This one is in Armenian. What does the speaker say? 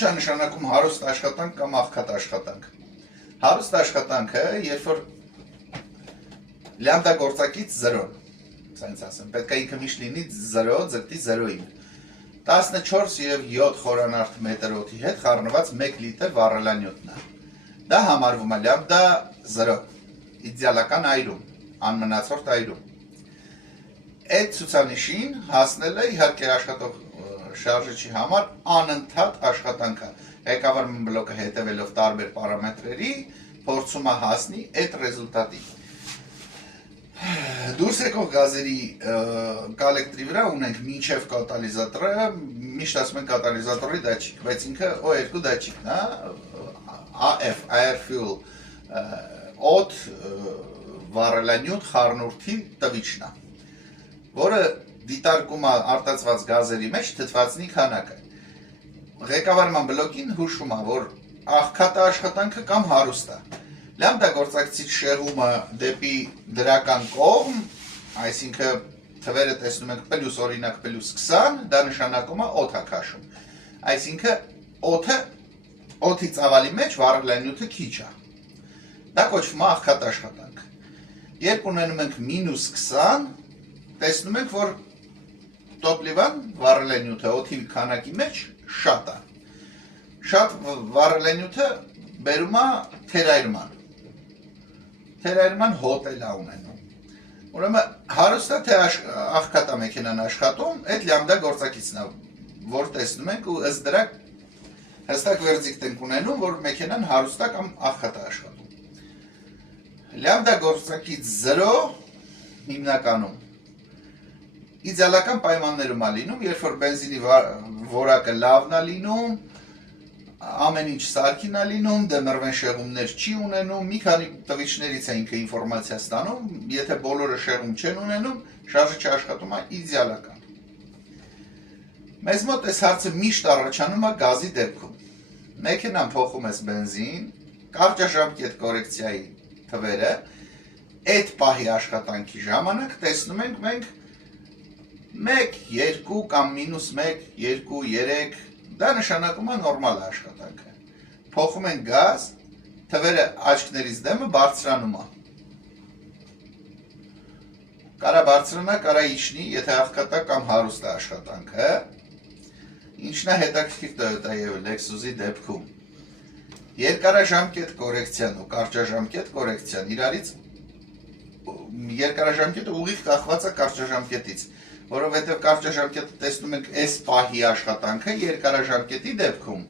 Ինչ է նշանակում հարուստ աշխատանք կամ աղքատ աշխատանք։ Հարուստ աշխատանքը, երբ որ լյամբդա գործակից 0, սենց ասեմ, պետք է ինքը միշտ լինի 0 ձգտի 0-ին։ 14 և 7 խորանարդ մետր օդի հետ խառնված 1 լիտր վառելանյութն է։ Դա համարվում է լյամբդա 0, իդեալական այրում, անմնացորդ այրում։ Այդ ցուցանիշին հասնելը իհարկե աշխատող շարժիչի համար անընդհատ աշխատանք է։ Ղեկավարման բլոկը հետևելով տարբեր պարամետրերի փորձում է հասնի այդ ռեզուլտատին։ Դուրս եկող գազերի կոլեկտորի վրա ունենք մինչև կատալիզատորը, միշտ ասում են կատալիզատորի դատչիկ, բայց ինքը O2 դատչիկն է, AF, Air Fuel, օդ վառելանյութ խառնուրդի տվիչն է, որը դիտարկում է արտածված գազերի մեջ թթվածնի քանակը։ Ղեկավարման բլոկին հուշում է, որ աղքատ աշխատանքը կամ հարուստ է։ Լյամբդա գործակցից շեղումը դեպի դրական կողմ, այսինքն թվերը տեսնում ենք պլյուս օրինակ պլյուս 20, դա նշանակում է օդ է քաշում։ Այսինքն օդի ծավալի մեջ վառելանյութը քիչ է։ Դա կոչվում է աղքատ աշխատանք։ Երբ ունենում ենք մինուս 20, տեսնում ենք, որ տոպլիվան վառելանյութը օդի քանակի մեջ շատ է։ Շատ վառելանյութը բերում է թերայրման։ Թերայրման հոտ է ունենում։ Ուրեմն հարուստ է թե աղքատ է մեքենան աշխատում, այդ լյամբդա գործակիցն է, որ տեսնում ենք ու ըստ դրա հստակ վերձիկտ ենք ունենում, որ մեքենան հարուստ է կամ աղքատ է աշխատում։ Լյամբդա գործակից 0 հիմնականում իդեալական պայմաններում է լինում, երբ որ բենզինի որակը լավն է լինում, ամեն ինչ սարքին է լինում, դեմռվեն շեղումներ չի ունենում, մի քանի տվիչներից է ինքը ինֆորմացիա ստանում, եթե բոլորը շեղում չեն ունենում, շարժիչը աշխատում է իդեալական։ Մեզ մոտ այս հարցը միշտ առաջանում է գազի դեպքում։ Մեքենան փոխում ես բենզին, կարճաժամկետ կորեկցիայի թվերը, այդ պահի աշխատանքի ժամանակ տեսնում ենք մենք 1, 2 կամ մինուս 1, 2, 3, դա նշանակում է նորմալ աշխատանքը։ Փոխում են գազ, թվերը աչքներից դեմը բարձրանում է։ Կարա բարձրանա, կարա իջնի, եթե աղքատ է կամ հարուստ է աշխատանքը։ Ինչն է հետաքրքիր Toyota և Lexus-ի դեպքում։ Երկարաժամկետ կորեկցիան ու կարճաժամկետ կորեկցիան իրարից երկարաժամկետը ուղիղ կախված է կարճաժամկետից, որովհետև կարճաժամկետը տեսնում ենք այս պահի աշխատանքը, երկարաժամկետի դեպքում